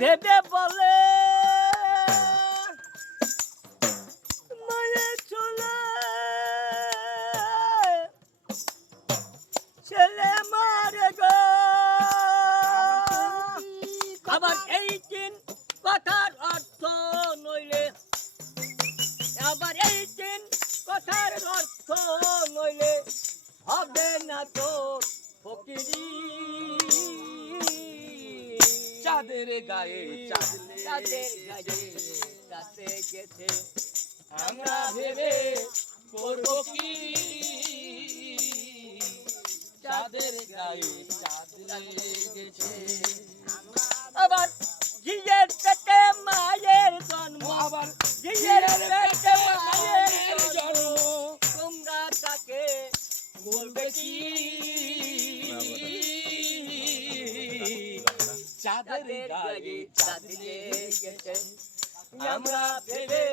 ভেবে বলে মায়ের চলে ছেলে মারে গো আবার এই দিন কথার অর্থ নইলে আবার এই দিন কথার অর্থ নইলে হবে না তো ফকিরি চাঁদের গায়ে চাঁদের গায়ে চাঁদে গেছে আমরা ভেবে করব কি চাঁদের গায়ে চাঁদ লেগেছে আবার জিয়ের পেটে মায়ের জন্ম আবার জিয়ের পেটে মায়ের জন্ম জন্ম তোমরা তাকে বলবে কি চাঁদের গায়ে চাঁদ লেগেছে আমরা ভেবে